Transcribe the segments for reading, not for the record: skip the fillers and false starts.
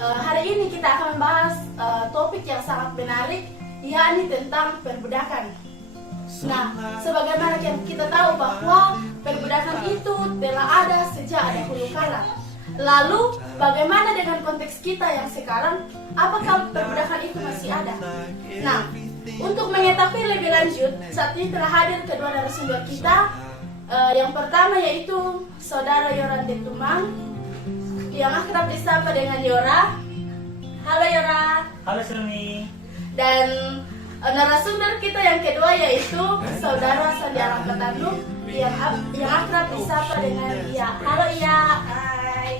Hari ini kita akan membahas topik yang sangat menarik, yakni tentang perbudakan. Nah, sebagaimana yang kita tahu bahwa perbudakan itu telah ada sejak dahulu kala. Lalu, bagaimana dengan konteks kita yang sekarang? Apakah perbudakan itu masih ada? Nah, untuk mengetahui lebih lanjut, saat ini telah hadir kedua narasumber kita. Yang pertama yaitu Saudara Yora Detumang, yang akrab disapa dengan Yora. Halo Yora. Halo Sumi. Dan narasumber kita yang kedua yaitu Saudara Sandiara Ketandung, yang akrab disapa dengan Iya. Halo Iya. Hai.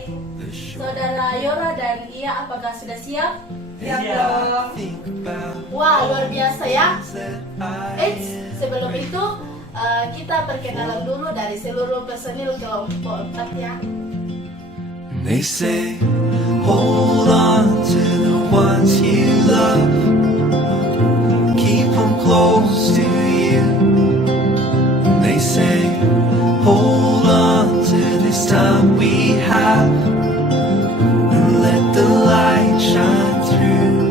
Saudara Yora dan Iya, apakah sudah siap? Siap dong. Wah, luar biasa ya. Sebelum itu kita perkenalan dulu dari seluruh personil kelompok 4 ya. They say, hold on to the ones you love, keep them close to you. They say, hold on to this time we have, and let the light shine through.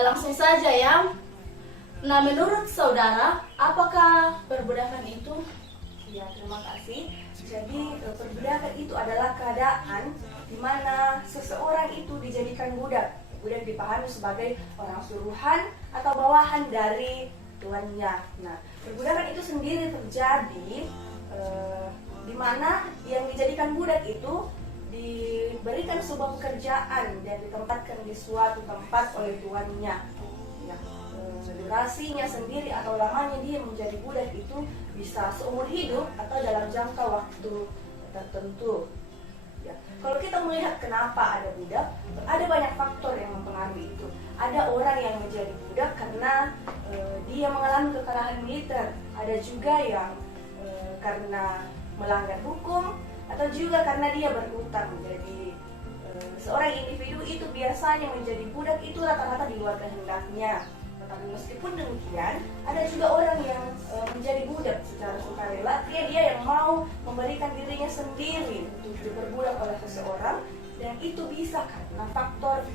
Langsung saja ya. Nah, menurut saudara, apakah perbudakan itu? Ya, terima kasih. Jadi perbudakan itu adalah keadaan di mana seseorang itu dijadikan budak. Budak dipahami sebagai orang suruhan atau bawahan dari tuannya. Nah, perbudakan itu sendiri terjadi di mana yang dijadikan budak itu diberikan sebuah pekerjaan dan ditempatkan di suatu tempat oleh tuannya. Ya, durasinya sendiri atau lamanya dia menjadi budak itu bisa seumur hidup atau dalam jangka waktu tertentu. Ya. Kalau kita melihat kenapa ada budak, ada banyak faktor yang mempengaruhi itu. Ada orang yang menjadi budak karena dia mengalami kekalahan militer. Ada juga yang karena melanggar hukum, atau juga karena dia berhutang. Jadi seorang individu itu biasanya menjadi budak itu rata-rata di luar kehendaknya. Tetapi meskipun demikian, ada juga orang yang menjadi budak secara sukarela. Dia yang mau memberikan dirinya sendiri untuk diperbudak oleh seseorang, dan itu bisa karena faktor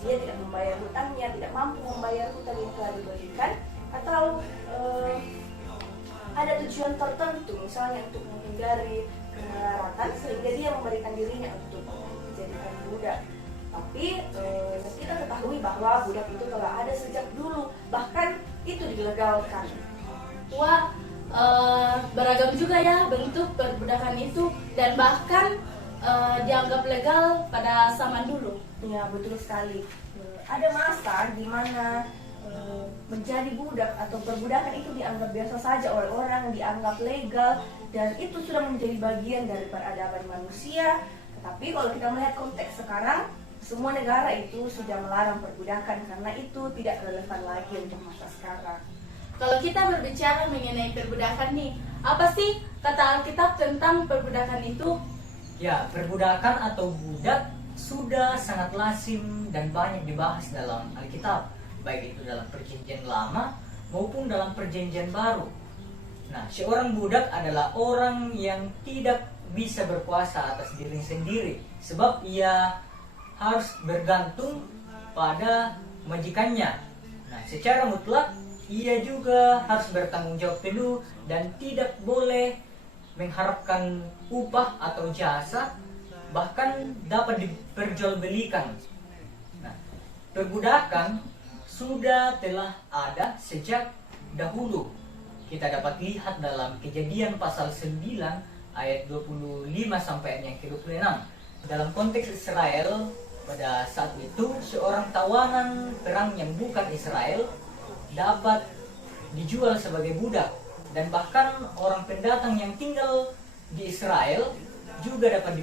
dia tidak membayar hutangnya, tidak mampu membayar hutang yang telah diberikan, atau ada tujuan tertentu, misalnya untuk menghindari kemelaratan, sehingga dia memberikan dirinya untuk dijadikan budak. Tapi kita ketahui bahwa budak itu telah ada sejak dulu, bahkan itu dilegalkan. Wah, beragam juga ya bentuk perbudakan itu, dan bahkan dianggap legal pada zaman dulu. Ya, betul sekali. Ada masa di mana menjadi budak atau perbudakan itu dianggap biasa saja oleh orang, dianggap legal, dan itu sudah menjadi bagian dari peradaban manusia. Tetapi kalau kita melihat konteks sekarang, semua negara itu sudah melarang perbudakan karena itu tidak relevan lagi untuk masa sekarang. Kalau kita berbicara mengenai perbudakan nih, apa sih kata Alkitab tentang perbudakan itu? Ya, perbudakan atau budak sudah sangat lazim dan banyak dibahas dalam Alkitab, baik itu dalam Perjanjian Lama maupun dalam Perjanjian Baru. Nah, seorang budak adalah orang yang tidak bisa berkuasa atas diri sendiri, sebab ia harus bergantung pada majikannya. Nah, secara mutlak ia juga harus bertanggung jawab penuh dan tidak boleh mengharapkan upah atau jasa, bahkan dapat diperjualbelikan. Nah, perbudakan sudah telah ada sejak dahulu. Kita dapat lihat dalam Kejadian pasal 9 ayat 25 sampai yang ke-26. Dalam konteks Israel, pada saat itu seorang tawanan perang yang bukan Israel dapat dijual sebagai budak, dan bahkan orang pendatang yang tinggal di Israel juga dapat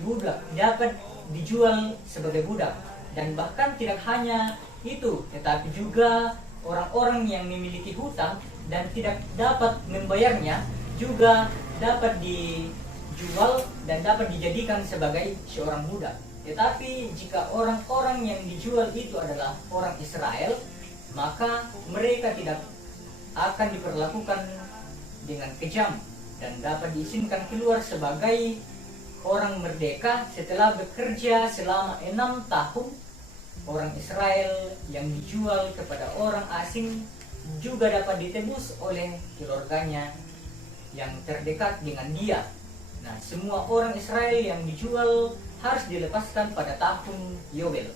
dijual sebagai budak. Dan bahkan tidak hanya itu, tetapi juga orang-orang yang memiliki hutang dan tidak dapat membayarnya juga dapat dijual dan dapat dijadikan sebagai seorang budak. Tetapi jika orang-orang yang dijual itu adalah orang Israel, maka mereka tidak akan diperlakukan dengan kejam dan dapat diizinkan keluar sebagai orang merdeka setelah bekerja selama 6 tahun. Orang Israel yang dijual kepada orang asing juga dapat ditebus oleh keluarganya yang terdekat dengan dia. Nah, semua orang Israel yang dijual harus dilepaskan pada tahun Yobel.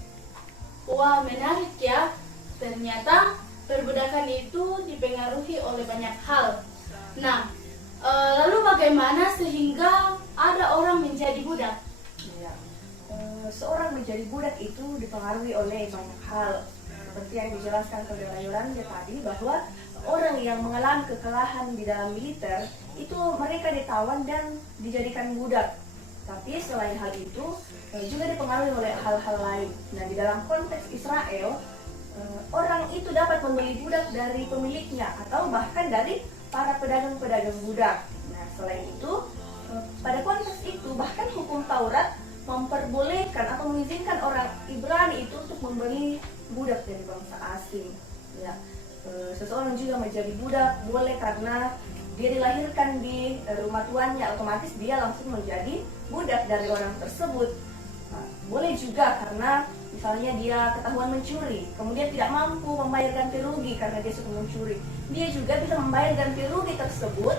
Wah, menarik ya. Ternyata perbudakan itu dipengaruhi oleh banyak hal. Nah, lalu bagaimana sehingga ada orang menjadi budak? Ya. Seorang menjadi budak itu dipengaruhi oleh banyak hal. Seperti yang dijelaskan Saudara Yolanda tadi, bahwa orang yang mengalami kekalahan di dalam militer itu mereka ditawan dan dijadikan budak. Tapi selain hal itu juga dipengaruhi oleh hal-hal lain. Nah, di dalam konteks Israel, orang itu dapat membeli budak dari pemiliknya atau bahkan dari para pedagang-pedagang budak. Nah, selain itu, pada konteks itu bahkan hukum Taurat memperbolehkan atau mengizinkan orang Ibrani itu untuk membeli budak dari bangsa asing. Ya, seseorang juga menjadi budak boleh karena dia dilahirkan di rumah tuannya, otomatis dia langsung menjadi budak dari orang tersebut. Nah, boleh juga karena misalnya dia ketahuan mencuri, kemudian tidak mampu membayar ganti rugi karena dia suka mencuri. Dia juga bisa membayar ganti rugi tersebut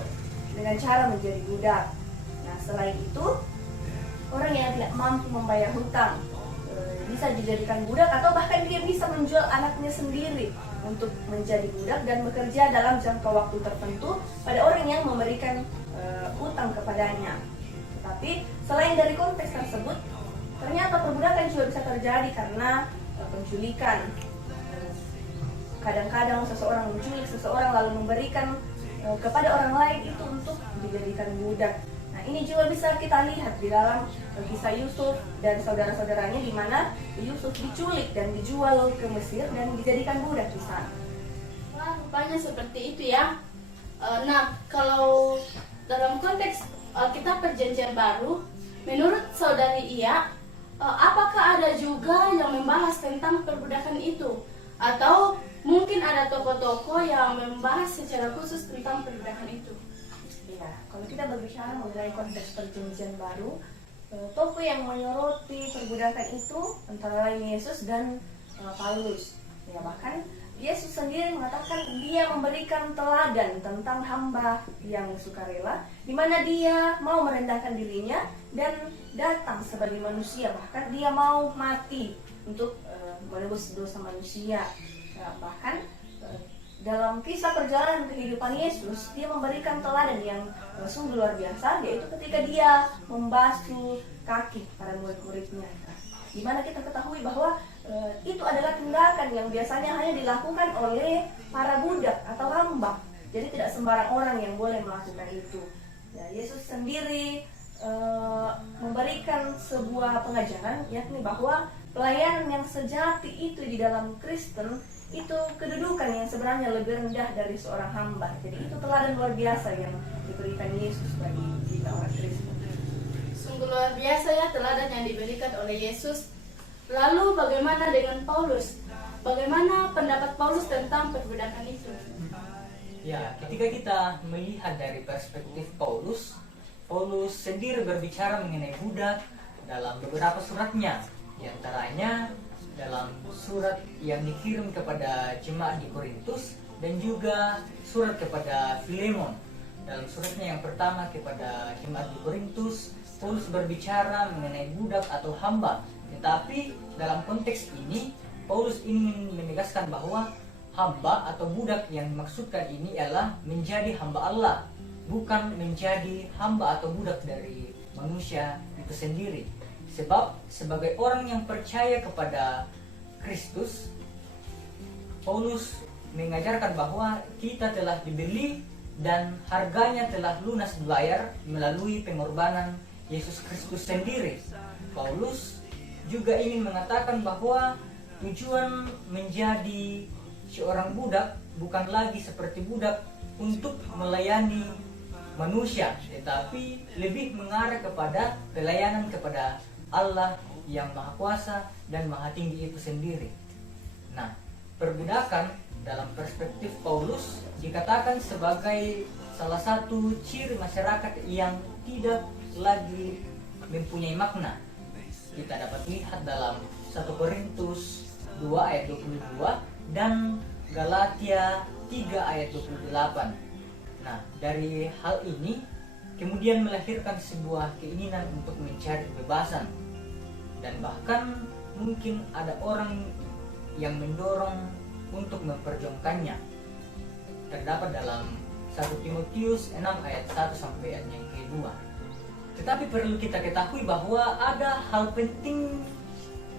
dengan cara menjadi budak. Nah, selain itu, orang yang tidak mampu membayar hutang bisa dijadikan budak atau bahkan dia bisa menjual anaknya sendiri untuk menjadi budak dan bekerja dalam jangka waktu tertentu pada orang yang memberikan hutang kepadanya. Tetapi selain dari konteks tersebut, ternyata perbudakan juga bisa terjadi karena penculikan. Kadang-kadang seseorang menculik seseorang lalu memberikan kepada orang lain itu untuk dijadikan budak. Nah, ini juga bisa kita lihat di dalam kisah Yusuf dan saudara-saudaranya, di mana Yusuf diculik dan dijual ke Mesir dan dijadikan budak di sana. Wah, rupanya seperti itu ya. Nah, kalau dalam konteks kita perjanjian baru, menurut saudari Iya, apakah ada juga yang membahas tentang perbudakan itu? Atau mungkin ada tokoh-tokoh yang membahas secara khusus tentang perbudakan itu? Ya, kalau kita berbicara mengenai konteks perjanjian baru, tokoh yang menyoroti perbudakan itu antara lain Yesus dan Paulus. Ya, bahkan Yesus sendiri mengatakan dia memberikan teladan tentang hamba yang sukarela, di mana dia mau merendahkan dirinya dan datang sebagai manusia, bahkan dia mau mati untuk menebus dosa manusia. Nah, bahkan dalam kisah perjalanan kehidupan Yesus, dia memberikan teladan yang sungguh luar biasa, yaitu ketika dia membasuh kaki para murid-muridnya. Di mana kita ketahui bahwa itu adalah tindakan yang biasanya hanya dilakukan oleh para budak atau hamba. Jadi tidak sembarang orang yang boleh melakukan itu. Ya, Yesus sendiri memberikan sebuah pengajaran, yakni bahwa pelayanan yang sejati itu di dalam Kristen itu kedudukan yang sebenarnya lebih rendah dari seorang hamba. Jadi itu teladan luar biasa yang diberikan Yesus bagi kita orang Kristen. Sungguh luar biasa ya teladan yang diberikan oleh Yesus. Lalu bagaimana dengan Paulus? Bagaimana pendapat Paulus tentang perbudakan itu? Ya, ketika kita melihat dari perspektif Paulus, Paulus sendiri berbicara mengenai budak dalam beberapa suratnya. Di antaranya dalam surat yang dikirim kepada jemaat di Korintus dan juga surat kepada Filemon. Dalam suratnya yang pertama kepada jemaat di Korintus, Paulus berbicara mengenai budak atau hamba. Tetapi dalam konteks ini, Paulus ingin menegaskan bahwa hamba atau budak yang dimaksudkan ini adalah menjadi hamba Allah, bukan menjadi hamba atau budak dari manusia itu sendiri. Sebab sebagai orang yang percaya kepada Kristus, Paulus mengajarkan bahwa kita telah dibeli dan harganya telah lunas dibayar melalui pengorbanan Yesus Kristus sendiri. Paulus juga ingin mengatakan bahwa tujuan menjadi seorang budak bukan lagi seperti budak untuk melayani manusia, tetapi lebih mengarah kepada pelayanan kepada Allah yang Maha Kuasa dan Maha Tinggi itu sendiri. Nah, perbudakan dalam perspektif Paulus dikatakan sebagai salah satu ciri masyarakat yang tidak lagi mempunyai makna. Kita dapat lihat dalam 1 Korintus 2 ayat 22 dan Galatia 3 ayat 28. Nah, dari hal ini kemudian melahirkan sebuah keinginan untuk mencari kebebasan, dan bahkan mungkin ada orang yang mendorong untuk memperjuangkannya. Terdapat dalam 1 Timotius 6 ayat 1 sampai ayat yang kedua. Tetapi perlu kita ketahui bahwa ada hal penting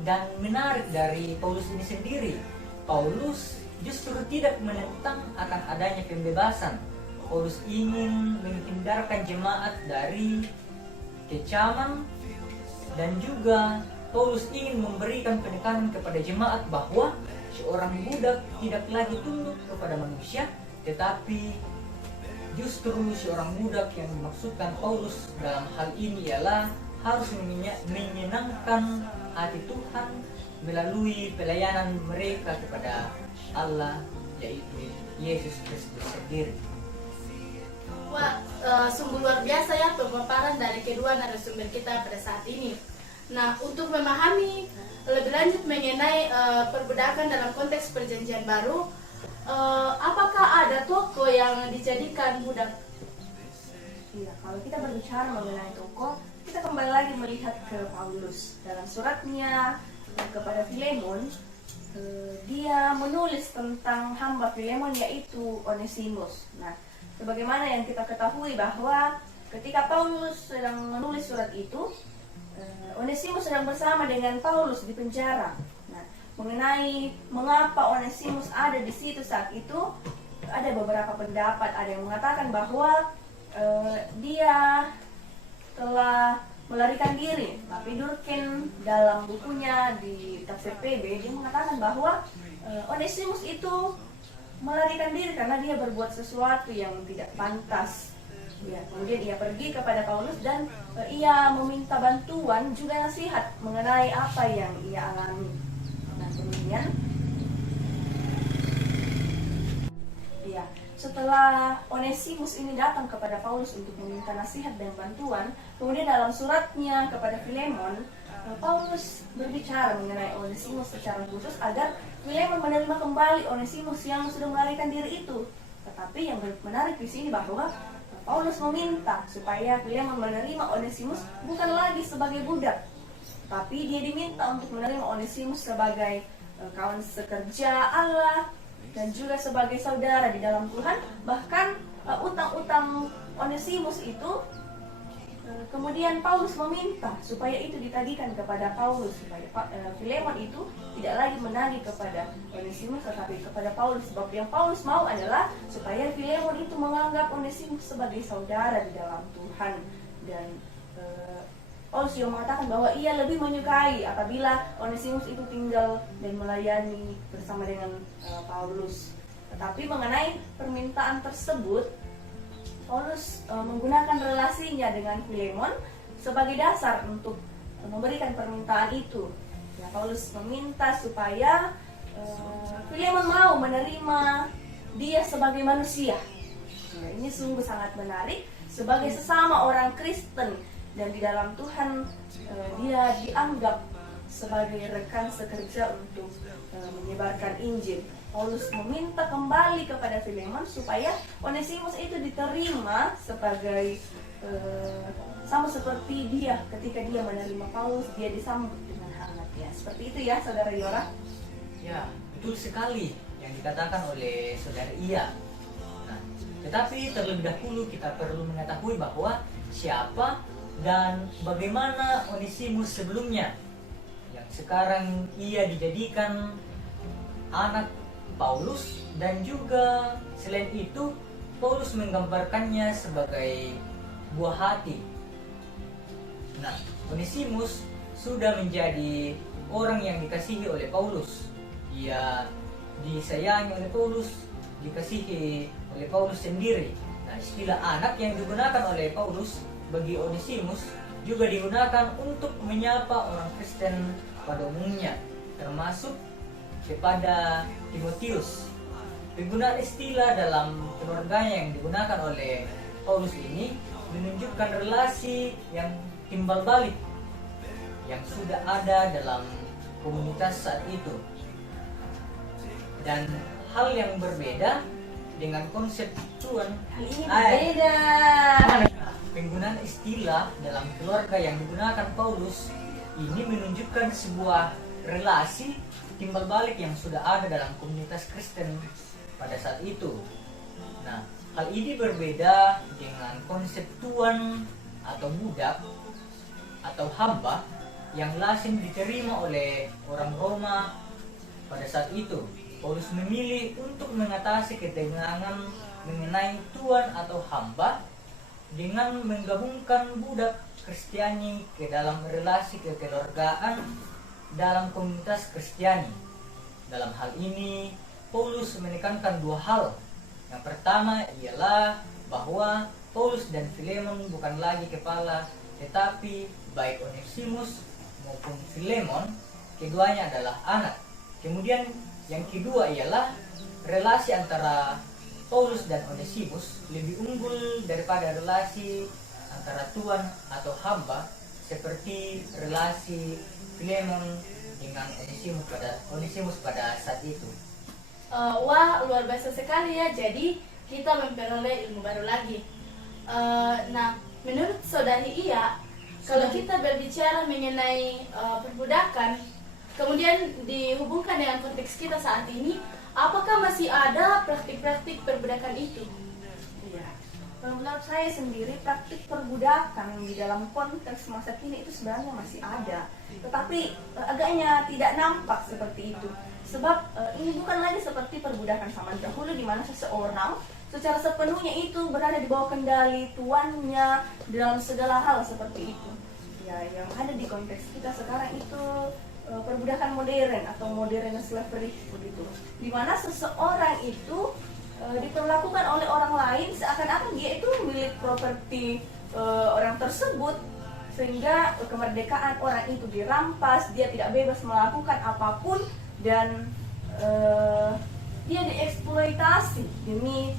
dan menarik dari Paulus ini sendiri. Paulus justru tidak menentang akan adanya pembebasan. Paulus ingin menghindarkan jemaat dari kecaman, dan juga Paulus ingin memberikan penekanan kepada jemaat bahwa seorang budak tidak lagi tunduk kepada manusia, tetapi justru seorang budak yang dimaksudkan Paulus dalam hal ini ialah harus menyenangkan hati Tuhan melalui pelayanan mereka kepada Allah, yaitu Yesus Kristus sendiri. Wah, sungguh luar biasa ya pemaparan dari kedua narasumber kita pada saat ini. Nah, untuk memahami lebih lanjut mengenai perbudakan dalam konteks Perjanjian Baru, apakah ada tokoh yang dijadikan budak? Iya, kalau kita berbicara mengenai tokoh, kita kembali lagi melihat ke Paulus. Dalam suratnya kepada Filemon, dia menulis tentang hamba Filemon, yaitu Onesimus. Nah, sebagaimana yang kita ketahui bahwa ketika Paulus sedang menulis surat itu, Onesimus sedang bersama dengan Paulus di penjara. Nah, mengenai mengapa Onesimus ada di situ saat itu, ada beberapa pendapat. Ada yang mengatakan bahwa dia telah melarikan diri. Tapi Durkheim dalam bukunya di tafsir PB, dia mengatakan bahwa Onesimus itu melarikan diri karena dia berbuat sesuatu yang tidak pantas. Ya, kemudian ia pergi kepada Paulus dan ia meminta bantuan juga nasihat mengenai apa yang ia alami. Nah, kemudian ya, setelah Onesimus ini datang kepada Paulus untuk meminta nasihat dan bantuan, kemudian dalam suratnya kepada Filemon, Paulus berbicara mengenai Onesimus secara khusus agar Filemon menerima kembali Onesimus yang sudah melarikan diri itu. Tetapi yang menarik di sini bahwa Paulus meminta supaya Filemon menerima Onesimus bukan lagi sebagai budak, tapi dia diminta untuk menerima Onesimus sebagai kawan sekerja Allah dan juga sebagai saudara di dalam Tuhan. Bahkan utang-utang Onesimus itu kemudian Paulus meminta supaya itu ditagihkan kepada Paulus, supaya Filemon itu tidak lagi menagih kepada Onesimus tetapi kepada Paulus. Sebab yang Paulus mau adalah supaya Filemon itu menganggap Onesimus sebagai saudara di dalam Tuhan. Dan Paulus juga mengatakan bahwa ia lebih menyukai apabila Onesimus itu tinggal dan melayani bersama dengan Paulus. Tetapi mengenai permintaan tersebut, Paulus menggunakan relasinya dengan Filemon sebagai dasar untuk memberikan permintaan itu. Ya, Paulus meminta supaya Filemon mau menerima dia sebagai manusia. Nah, ini sungguh sangat menarik. Sebagai sesama orang Kristen dan di dalam Tuhan, dia dianggap sebagai rekan sekerja untuk menyebarkan Injil. Paulus meminta kembali kepada Filemon supaya Onesimus itu diterima sebagai sama seperti dia ketika dia menerima Paulus, dia disambut dengan hangat. Ya, seperti itu ya, saudara Yora. Ya, betul sekali yang dikatakan oleh saudara Iya. Nah, tetapi terlebih dahulu kita perlu mengetahui bahwa siapa dan bagaimana Onesimus sebelumnya, yang sekarang ia dijadikan anak Paulus, dan juga selain itu Paulus menggambarkannya sebagai buah hati. Nah, Onesimus sudah menjadi orang yang dikasihi oleh Paulus. Ia disayangi oleh Paulus, dikasihi oleh Paulus sendiri. Nah, istilah anak yang digunakan oleh Paulus bagi Onesimus juga digunakan untuk menyapa orang Kristen pada umumnya, termasuk kepada Timotius. Penggunaan istilah dalam keluarganya yang digunakan oleh Paulus ini menunjukkan relasi yang timbal balik yang sudah ada dalam komunitas saat itu. Dan hal yang berbeda dengan konsep Tuhan. Ini berbeda. Penggunaan istilah dalam keluarga yang digunakan Paulus ini menunjukkan sebuah relasi timbal balik yang sudah ada dalam komunitas Kristen pada saat itu. Nah, hal ini berbeda dengan konsep tuan atau budak atau hamba yang lazim diterima oleh orang Roma pada saat itu. Paulus memilih untuk mengatasi ketegangan mengenai tuan atau hamba dengan menggabungkan budak Kristiani ke dalam relasi kekeluargaan dalam komunitas Kristiani. Dalam hal ini, Paulus menekankan dua hal. Yang pertama ialah bahwa Paulus dan Filemon bukan lagi kepala, tetapi baik Onesimus maupun Filemon, keduanya adalah anak. Kemudian yang kedua ialah relasi antara Paulus dan Onesimus lebih unggul daripada relasi antara tuan atau hamba seperti relasi Filemon dengan Onesimus pada saat itu. Wah, luar biasa sekali ya. Jadi kita memperoleh ilmu baru lagi. Nah, menurut saudari Iya, kalau kita berbicara mengenai perbudakan, kemudian dihubungkan dengan konteks kita saat ini, apakah masih ada praktik-praktik perbudakan itu? Iya. Menurut saya sendiri praktik perbudakan di dalam konteks masa kini itu sebenarnya masih ada, tetapi agaknya tidak nampak seperti itu. Sebab ini bukan lagi seperti perbudakan zaman dahulu di mana seseorang secara sepenuhnya itu berada di bawah kendali tuannya dalam segala hal seperti itu. Ya, yang ada di konteks kita sekarang itu perbudakan modern atau modern slavery begitu, di mana seseorang itu diperlakukan oleh orang lain seakan-akan dia itu milik properti orang tersebut, sehingga kemerdekaan orang itu dirampas, dia tidak bebas melakukan apapun, dan dia dieksploitasi demi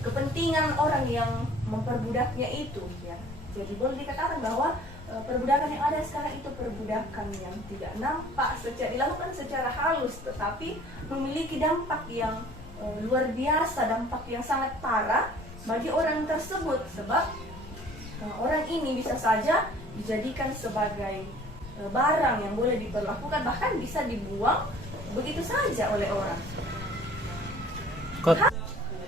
kepentingan orang yang memperbudaknya itu ya. Jadi boleh dikatakan bahwa perbudakan yang ada sekarang itu perbudakan yang tidak nampak dilakukan secara halus, tetapi memiliki dampak yang luar biasa, dampak yang sangat parah bagi orang tersebut. Sebab orang ini bisa saja dijadikan sebagai barang yang boleh diperlakukan, bahkan bisa dibuang begitu saja oleh orang.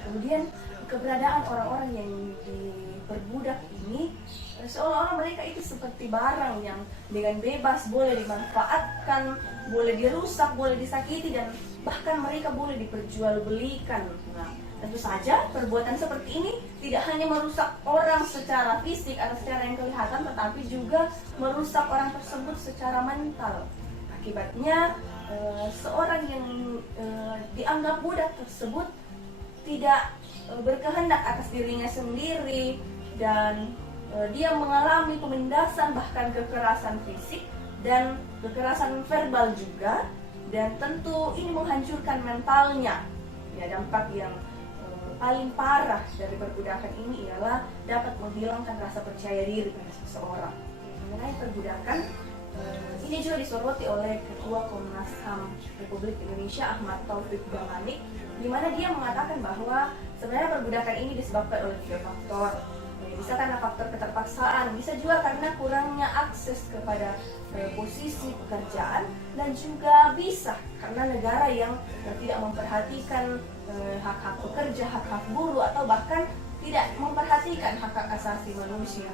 Kemudian keberadaan orang-orang yang diperbudak ini seolah-olah mereka itu seperti barang yang dengan bebas boleh dimanfaatkan, boleh dirusak, boleh disakiti, dan bahkan mereka boleh diperjualbelikan. Nah, tentu saja perbuatan seperti ini tidak hanya merusak orang secara fisik atau secara yang kelihatan, tetapi juga merusak orang tersebut secara mental. Akibatnya seorang yang dianggap budak tersebut tidak berkehendak atas dirinya sendiri, dan dia mengalami penindasan, bahkan kekerasan fisik dan kekerasan verbal juga, dan tentu ini menghancurkan mentalnya. Ya, dampak yang paling parah dari perbudakan ini ialah dapat menghilangkan rasa percaya diri pada seseorang. Mengenai perbudakan, ini juga disoroti oleh Ketua Komnas HAM Republik Indonesia Ahmad Taufik Damanik, di mana dia mengatakan bahwa sebenarnya perbudakan ini disebabkan oleh 3 faktor. Bisa karena faktor keterpaksaan, bisa juga karena kurangnya akses kepada posisi pekerjaan, dan juga bisa karena negara yang tidak memperhatikan hak-hak pekerja, hak-hak buruh, atau bahkan tidak memperhatikan hak-hak asasi manusia.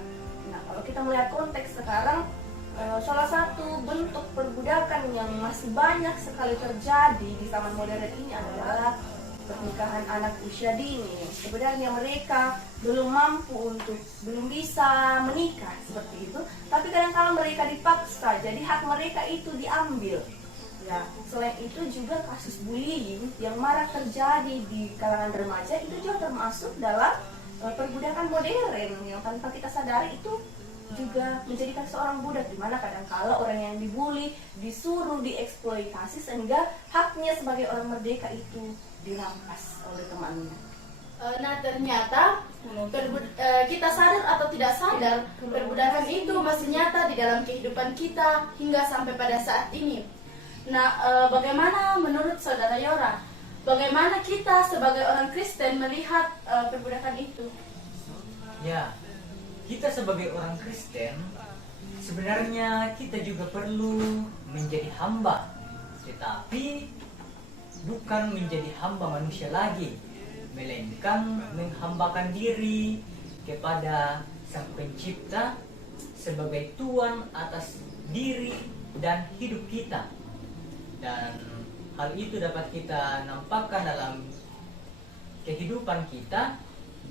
Nah, kalau kita melihat konteks sekarang, salah satu bentuk perbudakan yang masih banyak sekali terjadi di zaman modern ini adalah pernikahan anak usia dini. Sebenarnya mereka belum bisa menikah seperti itu, tapi kadang-kadang mereka dipaksa, jadi hak mereka itu diambil. Ya, selain itu juga kasus bullying yang marak terjadi di kalangan remaja itu juga termasuk dalam perbudakan modern yang tanpa kita sadari itu juga menjadikan seorang budak, di mana kadangkala orang yang dibully disuruh dieksploitasi sehingga haknya sebagai orang merdeka itu dirampas oleh temannya. Nah ternyata kita sadar atau tidak sadar perbudakan itu masih nyata di dalam kehidupan kita hingga sampai pada saat ini. Nah bagaimana menurut saudara Yora? Bagaimana kita sebagai orang Kristen melihat perbudakan itu? Ya, kita sebagai orang Kristen sebenarnya kita juga perlu menjadi hamba, tetapi bukan menjadi hamba manusia lagi, melainkan menghambakan diri kepada Sang Pencipta sebagai Tuan atas diri dan hidup kita. Dan hal itu dapat kita nampakkan dalam kehidupan kita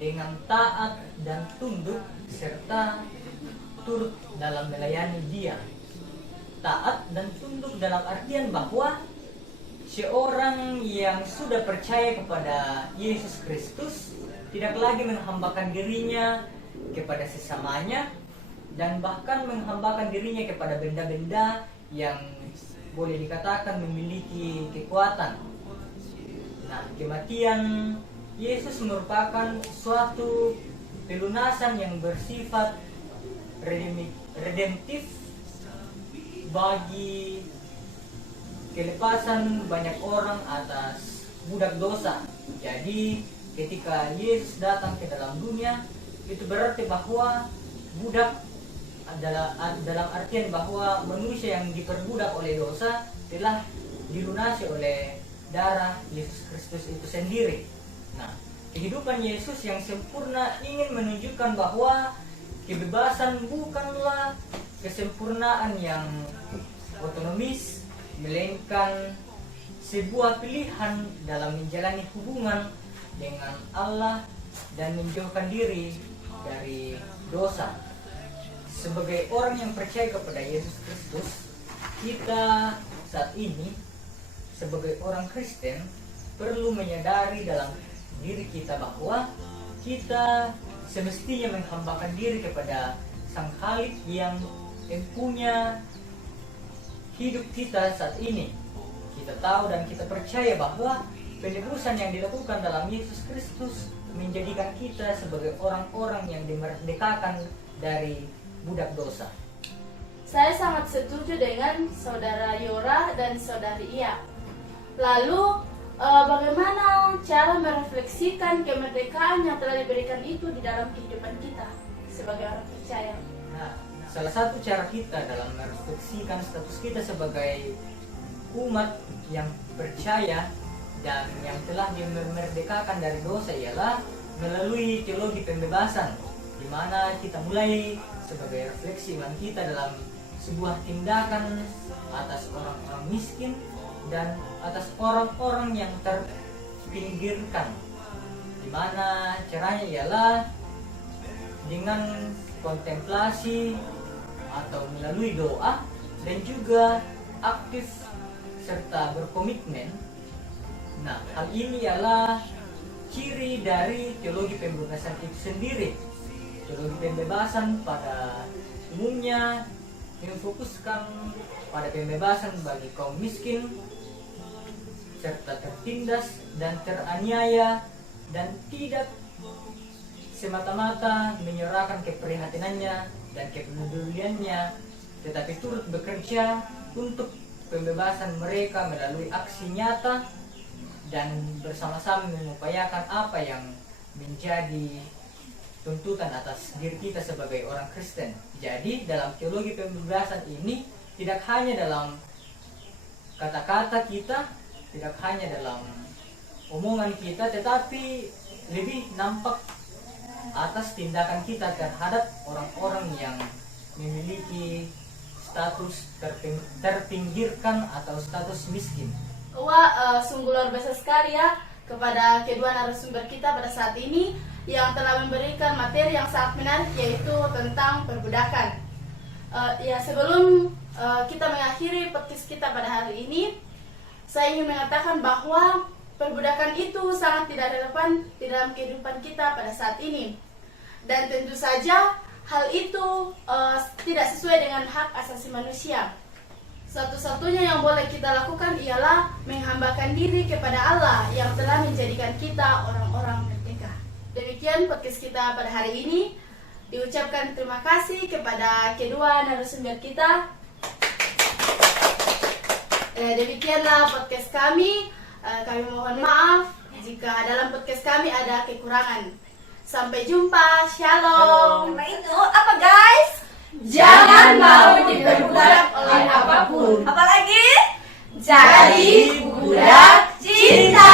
dengan taat dan tunduk serta turut dalam melayani Dia. Taat dan tunduk dalam artian bahwa seorang yang sudah percaya kepada Yesus Kristus tidak lagi menghambakan dirinya kepada sesamanya dan bahkan menghambakan dirinya kepada benda-benda yang boleh dikatakan memiliki kekuatan. Nah, kematian Yesus merupakan suatu pelunasan yang bersifat redemptif bagi kelepasan banyak orang atas budak dosa. Jadi ketika Yesus datang ke dalam dunia, itu berarti bahwa budak adalah dalam artian bahwa manusia yang diperbudak oleh dosa telah dilunasi oleh darah Yesus Kristus itu sendiri. Nah, kehidupan Yesus yang sempurna ingin menunjukkan bahwa kebebasan bukanlah kesempurnaan yang otonomis, melainkan sebuah pilihan dalam menjalani hubungan dengan Allah dan menjauhkan diri dari dosa. Sebagai orang yang percaya kepada Yesus Kristus, kita saat ini sebagai orang Kristen perlu menyadari dalam diri kita bahwa kita semestinya menghambakan diri kepada Sang Khalik yang punya hidup kita saat ini. Kita tahu dan kita percaya bahwa penebusan yang dilakukan dalam Yesus Kristus menjadikan kita sebagai orang-orang yang dimerdekakan dari budak dosa. Saya sangat setuju dengan saudara Yora dan saudari Ia. Lalu bagaimana cara merefleksikan kemerdekaan yang telah diberikan itu di dalam kehidupan kita sebagai orang percaya? Nah, salah satu cara kita dalam merefleksikan status kita sebagai umat yang percaya dan yang telah dimerdekakan dari dosa ialah melalui teologi pembebasan, di mana kita mulai sebagai refleksi iman kita dalam sebuah tindakan atas orang-orang miskin dan atas orang-orang yang terpinggirkan, di mana caranya ialah dengan kontemplasi atau melalui doa dan juga aktif serta berkomitmen. Nah, hal ini ialah ciri dari teologi pembebasan itu sendiri. Teologi pembebasan pada umumnya memfokuskan pada pembebasan bagi kaum miskin serta tertindas dan teraniaya, dan tidak semata-mata menyerahkan keprihatinannya dan kepeduliannya, tetapi turut bekerja untuk pembebasan mereka melalui aksi nyata dan bersama-sama mengupayakan apa yang menjadi tuntutan atas diri kita sebagai orang Kristen. Jadi dalam teologi pembebasan ini tidak hanya dalam kata-kata kita, tidak hanya dalam omongan kita, tetapi lebih nampak atas tindakan kita terhadap orang-orang yang memiliki status terpinggirkan atau status miskin. Wah, sungguh luar biasa sekali ya kepada kedua narasumber kita pada saat ini yang telah memberikan materi yang sangat menarik, yaitu tentang perbudakan. Ya, sebelum kita mengakhiri podcast kita pada hari ini, saya ingin mengatakan bahwa perbudakan itu sangat tidak relevan di dalam kehidupan kita pada saat ini. Dan tentu saja hal itu tidak sesuai dengan hak asasi manusia. Satu-satunya yang boleh kita lakukan ialah menghambakan diri kepada Allah yang telah menjadikan kita orang-orang merdeka. Demikian podcast kita pada hari ini. Diucapkan terima kasih kepada kedua narasumber kita. Demikianlah podcast kami. Kami mohon maaf jika dalam podcast kami ada kekurangan. Sampai jumpa. Shalom. Karena itu apa guys? Jangan mau diperbudak oleh apapun. Apalagi? Jadi budak cinta.